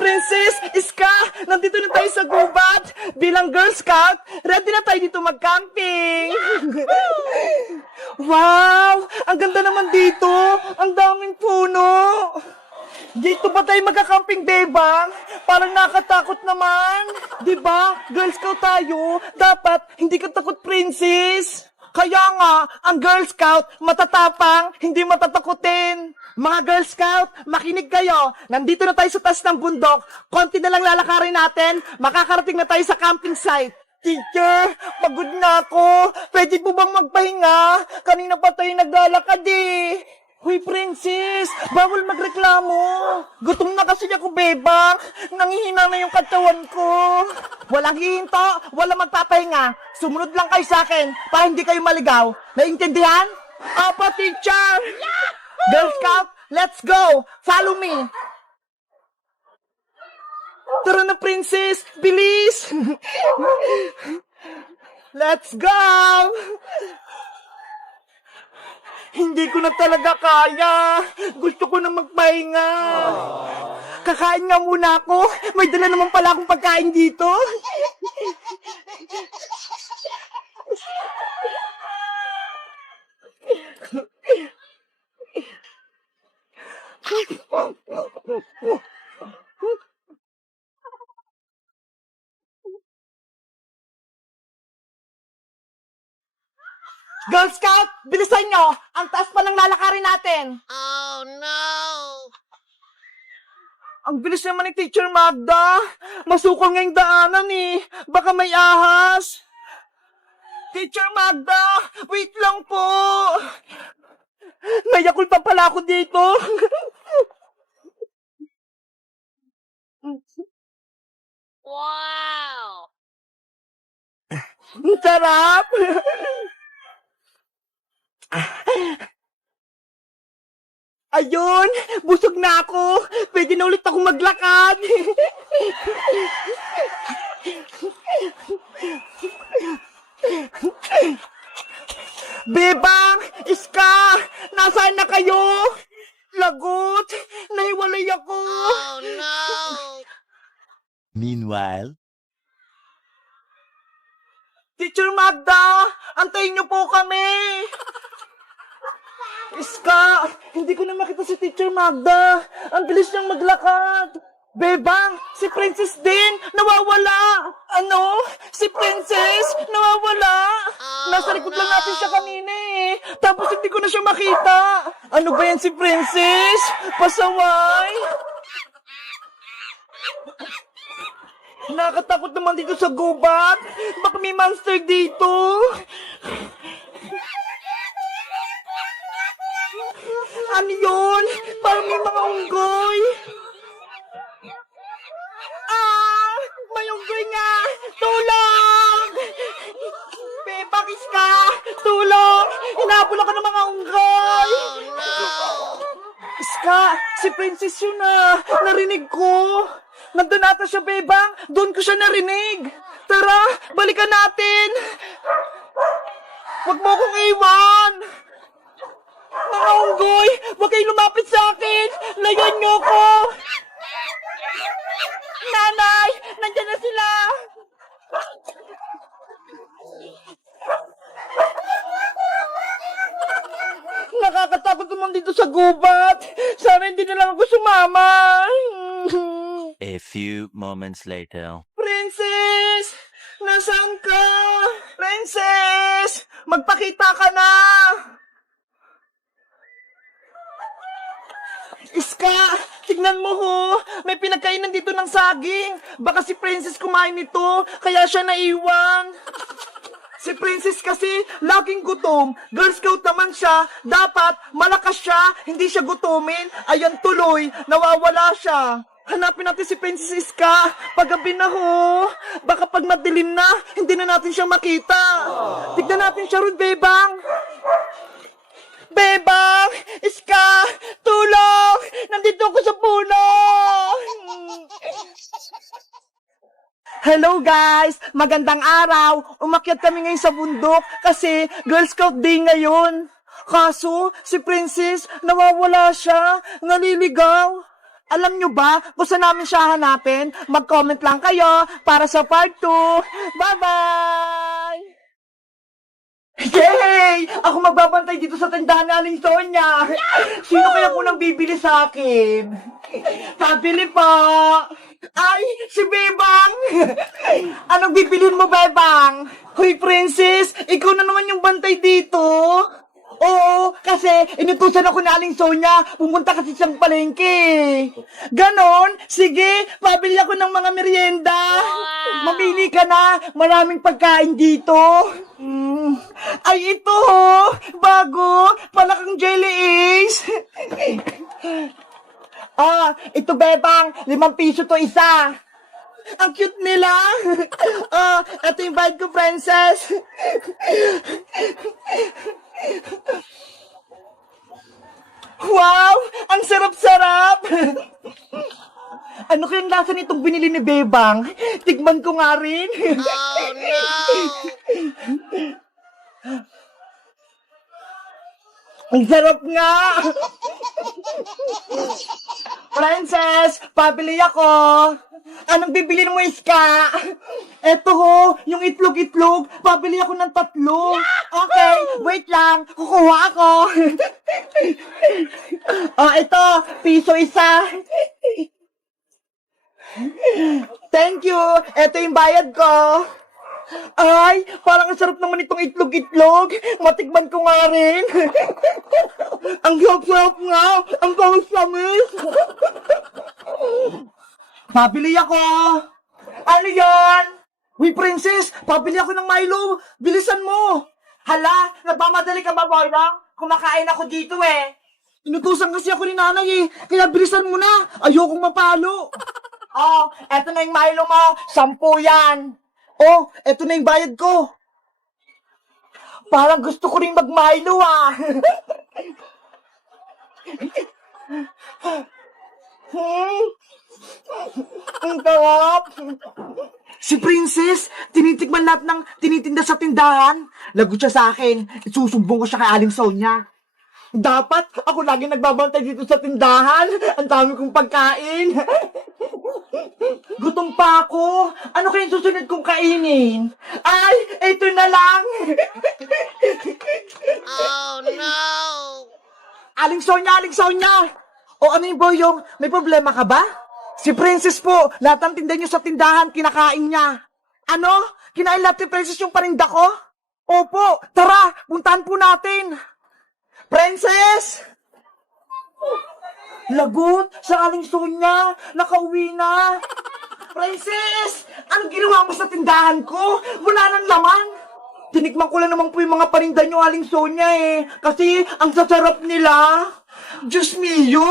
Princess, Iska, nandito na tayo sa gubat. Bilang Girl Scout, ready na tayo dito mag-camping. Wow, ang ganda naman dito. Ang daming puno. Dito ba tayo magka-camping, bebang? Parang nakatakot naman. Diba, Girl Scout tayo. Dapat, hindi ka takot, Princess. Kaya nga, ang Girl Scout, matatapang, hindi matatakutin. Mga Girl Scout, makinig kayo. Nandito na tayo sa taas ng bundok. Konti na lang lalakarin natin. Makakarating na tayo sa camping site. Teacher, pagod na ako. Pwede po bang magpahinga? Kanina pa tayo naglalakad eh. Huy, Princess, bawal magreklamo. Gutom na kasi ako, bebang. Nangihina na yung katawan ko. Walang hihinto, walang magpapahinga. Sumunod lang kayo sa akin para hindi kayo maligaw. Naintindihan? Opo, teacher. Girl Scout, let's go. Follow me. Tara na, Princess. Bilis. Let's go. Hindi ko na talaga kaya. Gusto ko na magpahinga. Kakain nga muna ako. May dala naman pala akong pagkain dito. Girl Scout, bilisan nyo! Ang taas pa ng lalakarin natin! Oh no! Ang bilis naman ni Teacher Magda! Masukol ngayong daanan eh! Baka may ahas! Teacher Magda! Wait lang po! May Yakult pa pala ako dito! Wow! Ang sarap! Ayun! Busog na ako! Pwede na ulit ako maglakad! Bebang! Iska! Nasaan na kayo? Lagot! Nahiwalay ako! Oh no! Meanwhile, Teacher Magda! Antayin niyo po kami! Iska! Hindi ko na makita si Teacher Magda! Ang bilis niyang maglakad! Bebang! Si Princess din! Nawawala! Ano? Si Princess! Nawawala! Nasa likod lang natin siya kanina eh! Tapos hindi ko na siya makita! Ano ba yan si Princess? Pasaway! Nakatakot naman dito sa gubat! Baka may monster dito! Ano yun? Parang may mga unggoy! Ah! May unggoy nga! Tulong! Bebang, Iska! Tulong! Hinabol ako ng mga unggoy! Iska! Si Princess yun na! Narinig ko! Nandun ata siya, Bebang! Doon ko siya narinig! Tara! Balikan natin! Huwag mo akong iwan! Mga unggoy! Huwag kayong lumapit sa akin! Layan niyo ko! Nanay! Nandiyan na sila! Nakakatakot naman dito sa gubat! Sana hindi na lang ako sumama! a few moments later. Princess! Nasaan ka? Princess! Magpakita ka na! Iska! Tignan mo ho! May pinagkainan dito ng saging! Baka si Princess kumain nito, kaya siya naiwan! Si Princess kasi, laging gutom. Girl Scout naman siya. Dapat, malakas siya. Hindi siya gutumin. Ayan tuloy, nawawala siya. Hanapin natin si Princess Iska. Paggabi na ho. Baka pag madilim na, hindi na natin siya makita. Tignan natin siya ron, Bebang. Bebang! Iska! Tulong! Nandito ako sa puno! Hello guys! Magandang araw! Umakyat kami ngayon sa bundok kasi Girl Scout Day ngayon. Kaso, si Princess, nawawala siya, naliligaw. Alam nyo ba kung saan namin siya hanapin? Mag-comment lang kayo para sa part 2. Bye-bye! Yay! Ako magbabantay dito sa tindahan ni Aling Sonia. Sino kaya po nang bibili sa akin? Pabili po. Ay, si Bebang! Anong bibilin mo, Bebang? Hoy, Princess, ikaw na naman yung bantay dito. Oo, kasi inutusan ako ni Aling Sonia, pumunta kasi siyang palengke. Ganon? Sige, pabili ako ng mga merienda. Mamili ka na, maraming pagkain dito. Ay, ito, bago, palakang jelly ace. Ito, Bebang, 5 piso to isa. Ang cute nila. Ito yung bite ko, Princess. Wow! Ang sarap-sarap! Ano kayang lasa nitong binili ni Bebang? Tikman ko nga rin. Oh no! Ang sarap nga! Princess, pabili ako. Anong bibilin mo, Iska? Eto ho, yung itlog-itlog. Pabili ako ng 3. Okay, wait lang. Kukuha ako. Ito, piso isa. Thank you. Eto yung bayad ko. Ay, parang ang sarap naman itong itlog-itlog. Matikman ko nga rin. Ang sarap nga. Ang tamis-tamis. Pabili ako. Ano yan? Uy, Princess, pabili ako ng Milo. Bilisan mo. Hala, nagmamadali ka ba, Boydang? Kumakain ako dito eh. Inutusan kasi ako ni nanay eh. Kaya bilisan mo na. Ayokong mapalo. Eto na yung Milo mo. 10 yan. Eto na yung bayad ko. Parang gusto ko rin mag-Milo ah. Ang sarap. Si Princess, tinitikman lahat ng tinitinda sa tindahan. Lagot siya sa akin. Isusumbong ko siya kay Aling Sonia. Dapat ako lagi nagbabantay dito sa tindahan. Ang dami kong pagkain. Gutom pa ako. Ano kayang susunod kong kainin? Ay, ito na lang. Oh no! Aling Sonia, Aling Sonia. O ano yung boyong? May problema ka ba? Si Princess po, lahat ng tinda niyo sa tindahan, kinakain niya. Ano? Kinain lahat ni Princess yung paninda ko? Opo, tara, puntahan po natin. Princess! Lagot sa Aling Sonia, nakauwi na. Princess, anong ginawa mo sa tindahan ko? Wala nang laman. Tinikman ko lang naman po yung mga paninda niyo, Aling Sonia eh. Kasi ang sasarap nila. Diyos mio,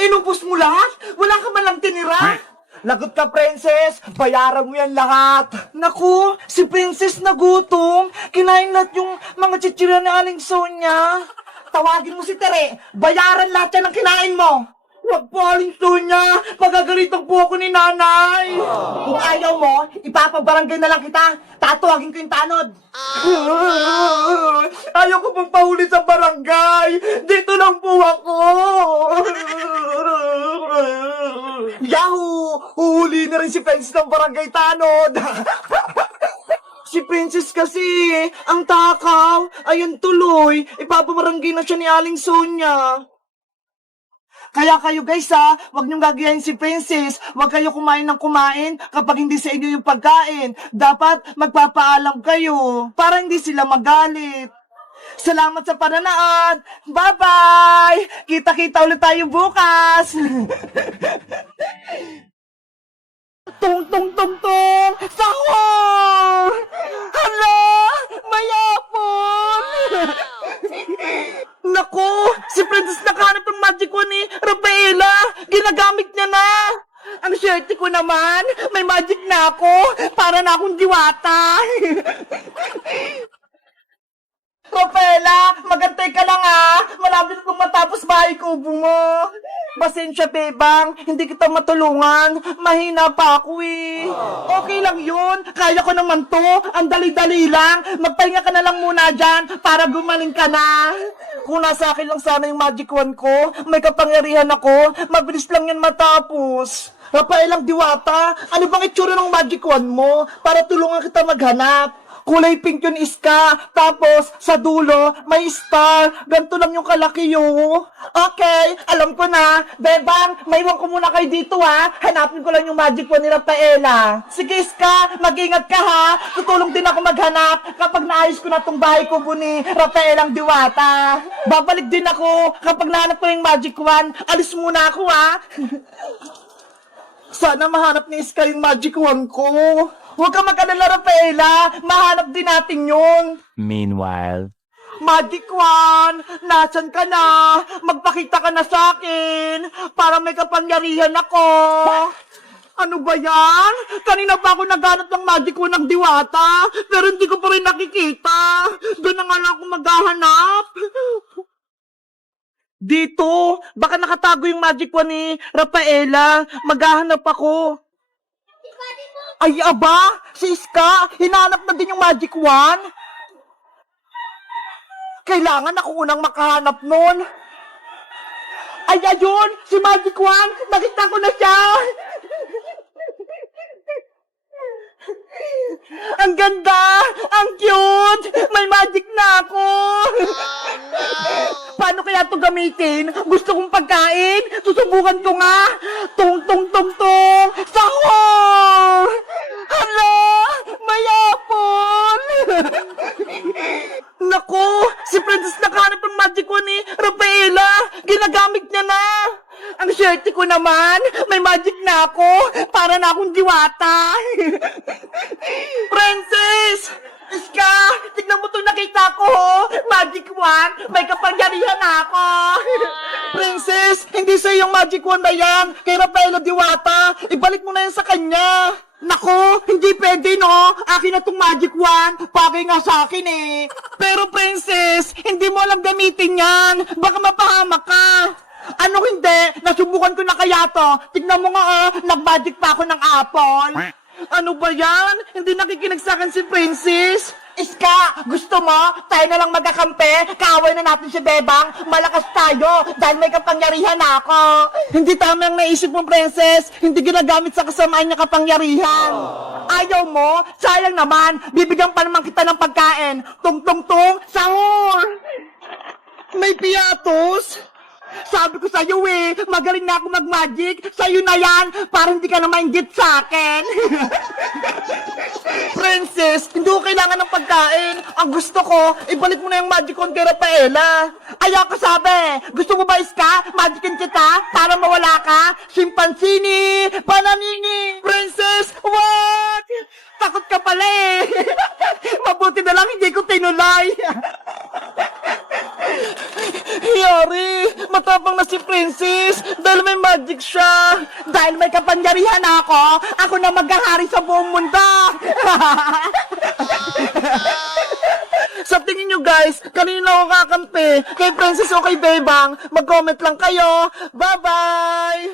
inubos mo lahat? Wala ka man lang tinira? Lagot ka, Princess. Bayaran mo yan lahat. Naku, si Princess nagutom. Kinain lahat yung mga chichira ni Aling Sonia. Tawagin mo si Tere. Bayaran lahat yan ang kinain mo. Huwag po, Aling Sonia. Pagagalitan po ako ni nanay. Kung ayaw mo, ipapabarangay na lang kita. Tatawagin ko yung tanod. Ayaw ko pong pahuli sa barangay. Dito lang po ako. Yahoo! Uhuli na rin si Princess ng barangay tanod. Si Princess kasi, ang takaw. Ayun tuloy, ipapabarangay na siya ni Aling Sonia. Kaya kayo guys wag niyong gagayahin si Princess. Wag kayo kumain ng kumain kapag hindi sa inyo yung pagkain. Dapat magpapaalam kayo para hindi sila magalit. Salamat sa pananood. Bye-bye! Kita-kita ulit tayo bukas. Tung tung tung tung! Sahur! Hala! Mayapon! Naku! Si Princess nakahanap ng magic wand ni Rafaela! Ginagamit niya na! Ang swerte ko naman! May magic na ako! Para na akong diwata! Rafaela! Magantay ka lang malapit kong matapos bahay kubo mo! Pasensya, Bebang. Hindi kita matulungan. Mahina pa ako eh. Okay lang yun. Kaya ko naman to. Ang dali-dali lang. Magpahinga ka na lang muna dyan para gumaling ka na. Kung nasa akin lang sana yung magic wand ko, may kapangyarihan ako, mabilis lang yan matapos. Rafael ang Diwata, ano bang itsura ng magic wand mo para tulungan kita maghanap? Kulay pink yun, Iska. Tapos, sa dulo, may star. Ganito lang yung kalaki yun. Okay, alam ko na. Bebang, maiwan ko muna kayo dito ha. Hanapin ko lang yung magic wand ni Rafaela. Sige, Iska, mag-ingat ka ha. Tutulong din ako maghanap kapag naayos ko na tong bahay ko ni Rafael ang Diwata. Babalik din ako kapag nahanap ko yung magic wand. Alis muna ako ha. Sana mahanap ni Iska yung magic wand ko. Huwag ka mag-alala, Rafaela. Mahanap din natin yun. Meanwhile, Magic wand, nasan ka na? Magpakita ka na sa akin para may kapangyarihan ako. Ano ba yan? Kanina pa ako naghanap ng magic wand ng Diwata, pero hindi ko pa rin nakikita. Doon na nga lang ako maghahanap. Dito, baka nakatago yung magic wand ni Rafaela. Maghahanap ako. Ay, aba! Si Iska, hinanap na din yung magic wand. Kailangan ako unang makahanap nun. Ay, ayun! Si magic wand! Nakita ko na siya! Ang ganda! Ang cute! May magic na ako! Paano kaya ito gamitin? Gusto kong pagkain? Susubukan ko nga! Tung, tung, tung, tung! Sahur! Hala! May apple! Naku! Si Princess nakahanap ng magic wand ni Rafaela! Ginagamit niya na! Ang swerte ko naman! May magic na ako! Para na akong Diwata! Princess! Iska! Tignan mo itong nakita ko! Magic wand! May kapangyarihan na ako! Princess! Hindi sa'yo yung magic wand na yan! Kay Rafaela Diwata! Ibalik mo na yan sa kanya! Nako! Hindi pwede, no? Akin na tong magic wand! Bagay nga sa akin, eh! Pero, Princess! Hindi mo alam gamitin yan! Baka mapahamak ka! Ano hindi? Nasubukan ko na kaya to. Tignan mo nga, nag-magic pa ako ng apple. Ano ba yan? Hindi nakikinig sa akin si Princess. Iska, gusto mo? Tayo na lang magkakampi? Kaaway na natin si Bebang? Malakas tayo dahil may kapangyarihan ako. Hindi tama ang naisip mo, Princess. Hindi ginagamit sa kasamaan niya kapangyarihan. Ayaw mo? Sayang naman. Bibigyan pa naman kita ng pagkain. Tung-tung-tung, sahur! May piatos? Sabi ko sa'yo eh, magaling na ako mag-magic. Sa'yo na yan, para hindi ka na mainggit sa akin. Princess, hindi ko kailangan ng pagkain. Ang gusto ko, ibalik mo na yung magic wand kay Rafaela. Ayaw ka sabi. Gusto mo ba, Iska? Magicin kita para mawala ka? Simpansini! Pananini! Princess, what? Takot ka pala eh. Mabuti na lang hindi ko tinuloy. Yari, matapang na si Princess dahil may magic siya. Dahil may kapangyarihan ako na maghahari sa buong mundo. Sa tingin nyo guys, kanino ako kakampi? Kay Princess o kay Bebang? Mag-comment lang kayo. Bye-bye!